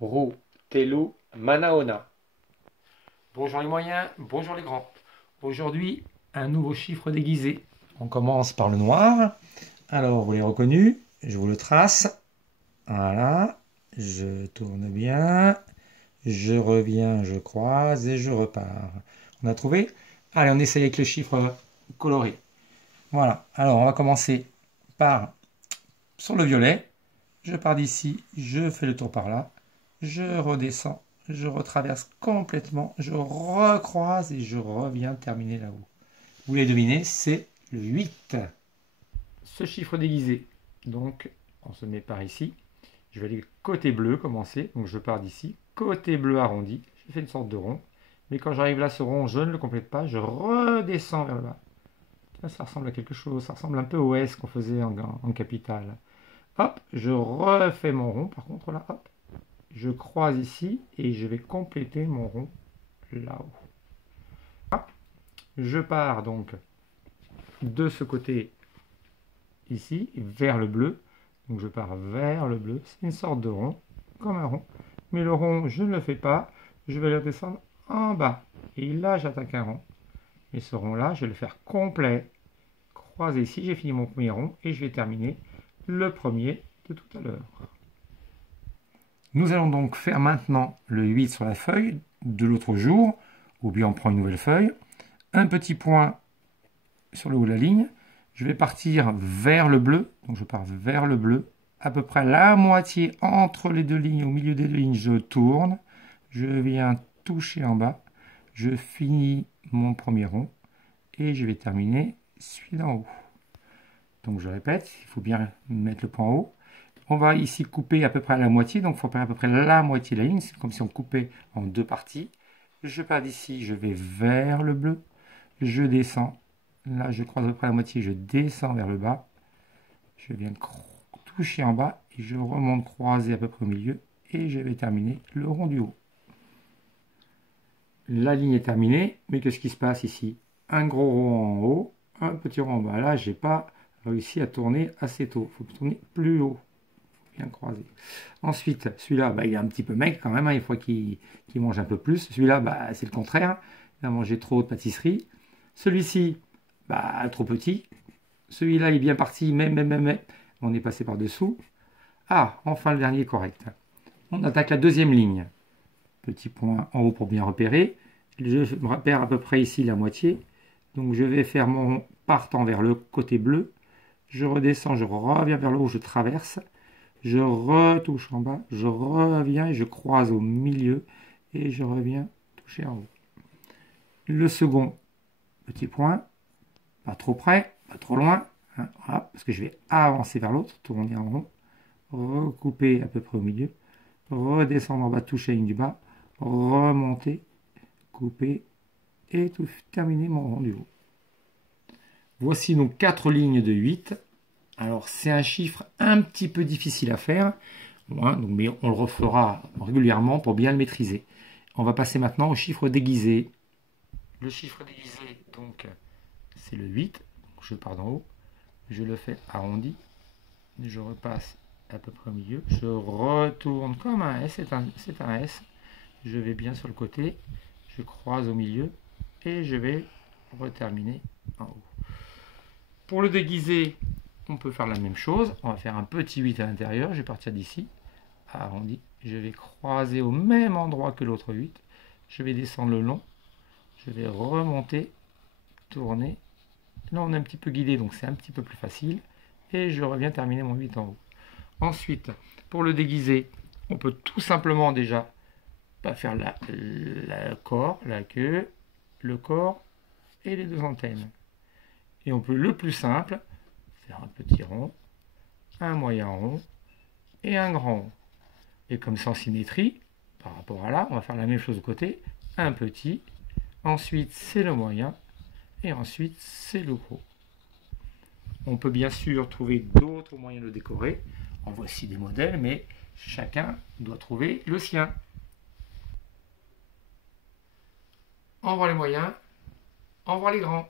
Ru, Telu, Manaona. Bonjour les moyens, bonjour les grands. Aujourd'hui, un nouveau chiffre déguisé. On commence par le noir. Alors, vous l'avez reconnu, je vous le trace. Voilà, je tourne bien, je reviens, je croise et je repars. On a trouvé? Allez, on essaye avec le chiffre coloré. Voilà, alors on va commencer par sur le violet. Je pars d'ici, je fais le tour par là, je redescends, je retraverse complètement, je recroise et je reviens terminer là-haut. Vous l'avez deviné, c'est le 8. Ce chiffre déguisé, donc on se met par ici. Je vais aller côté bleu, commencer, donc je pars d'ici, côté bleu arrondi, je fais une sorte de rond. Mais quand j'arrive là, ce rond, je ne le complète pas, je redescends vers le bas. Ça ressemble à quelque chose, ça ressemble un peu au S qu'on faisait en capitale. Hop, je refais mon rond, par contre là, hop, je croise ici et je vais compléter mon rond là-haut. Hop, je pars donc de ce côté ici, vers le bleu. Donc je pars vers le bleu, c'est une sorte de rond, comme un rond. Mais le rond, je ne le fais pas, je vais le descendre en bas. Et là, j'attaque un rond. Et ce rond-là, je vais le faire complet. Croiser ici, j'ai fini mon premier rond et je vais terminer le premier de tout à l'heure. Nous allons donc faire maintenant le 8 sur la feuille de l'autre jour, ou bien on prend une nouvelle feuille, un petit point sur le haut de la ligne, je vais partir vers le bleu, donc je pars vers le bleu, à peu près la moitié entre les deux lignes, au milieu des deux lignes, je tourne, je viens toucher en bas, je finis mon premier rond, et je vais terminer celui d'en haut. Donc je répète, il faut bien mettre le point en haut. On va ici couper à peu près à la moitié, donc il faut faire à peu près la moitié de la ligne, c'est comme si on coupait en deux parties. Je pars d'ici, je vais vers le bleu, je descends, là je croise à peu près la moitié, je descends vers le bas, je viens toucher en bas, et je remonte croiser à peu près au milieu, et je vais terminer le rond du haut. La ligne est terminée, mais qu'est-ce qui se passe ici? Un gros rond en haut, un petit rond en bas. Là, je n'ai pas réussi à tourner assez tôt, il faut tourner plus haut. Bien croisé. Ensuite, celui-là, il est un petit peu maigre quand même, il faut qu'il mange un peu plus. Celui-là, c'est le contraire, il a mangé trop de pâtisserie. Celui-ci, trop petit. Celui-là, il est bien parti, mais on est passé par-dessous. Ah, enfin le dernier correct. On attaque la deuxième ligne. Petit point en haut pour bien repérer. Je repère à peu près ici la moitié. Donc je vais faire mon rond partant vers le côté bleu. Je redescends, je reviens vers le haut, je traverse. Je retouche en bas, je reviens et je croise au milieu et je reviens toucher en haut. Le second petit point, pas trop près, pas trop loin, hein, voilà, parce que je vais avancer vers l'autre, tourner en rond, recouper à peu près au milieu, redescendre en bas, toucher la ligne du bas, remonter, couper et tout terminer mon rond du haut. Voici donc 4 lignes de 8. Alors, c'est un chiffre un petit peu difficile à faire, mais on le refera régulièrement pour bien le maîtriser. On va passer maintenant au chiffre déguisé. Le chiffre déguisé, donc, c'est le 8. Je pars d'en haut, je le fais arrondi, je repasse à peu près au milieu, je retourne comme un S, c'est un S. Je vais bien sur le côté, je croise au milieu et je vais reterminer en haut. Pour le déguisé, on peut faire la même chose. On va faire un petit 8 à l'intérieur. Je vais partir d'ici, arrondi. Je vais croiser au même endroit que l'autre 8. Je vais descendre le long. Je vais remonter, tourner. Là, on est un petit peu guidé, donc c'est un petit peu plus facile. Et je reviens terminer mon 8 en haut. Ensuite, pour le déguisé, on peut tout simplement déjà faire le corps, la queue, le corps et les deux antennes. Et on peut le plus simple, faire un petit rond, un moyen rond et un grand rond. Et comme sans symétrie, par rapport à là, on va faire la même chose de côté, un petit, ensuite c'est le moyen, et ensuite c'est le gros. On peut bien sûr trouver d'autres moyens de décorer, en voici des modèles, mais chacun doit trouver le sien. Au revoir les moyens, au revoir les grands.